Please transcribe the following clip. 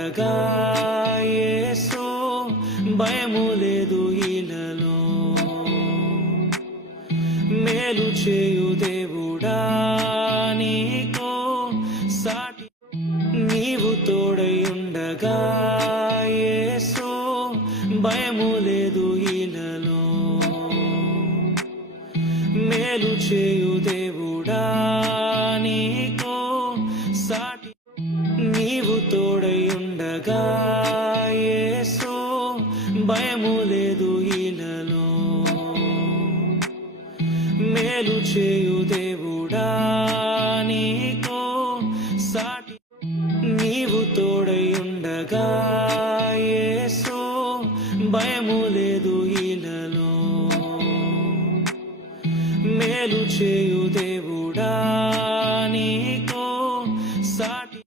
ఉండగా యేసు భయము లేదు ఇలలో మేలు చేయు దేవుడా నీకో సాటి. నీవు తోడై ఉండగా యేసు భయము లేదు ఇలలో మేలు చేయు దేవుడా నీకో సాటి. నీవు తోడై ఉండగా యేసు భయము లేదు ఇలలో మేలు చేయు దేవుడా నీకో సాటి నీవు తోడై ఉండగా యేసు భయము లేదు ఇలలో మేలు చేయు దేవుడా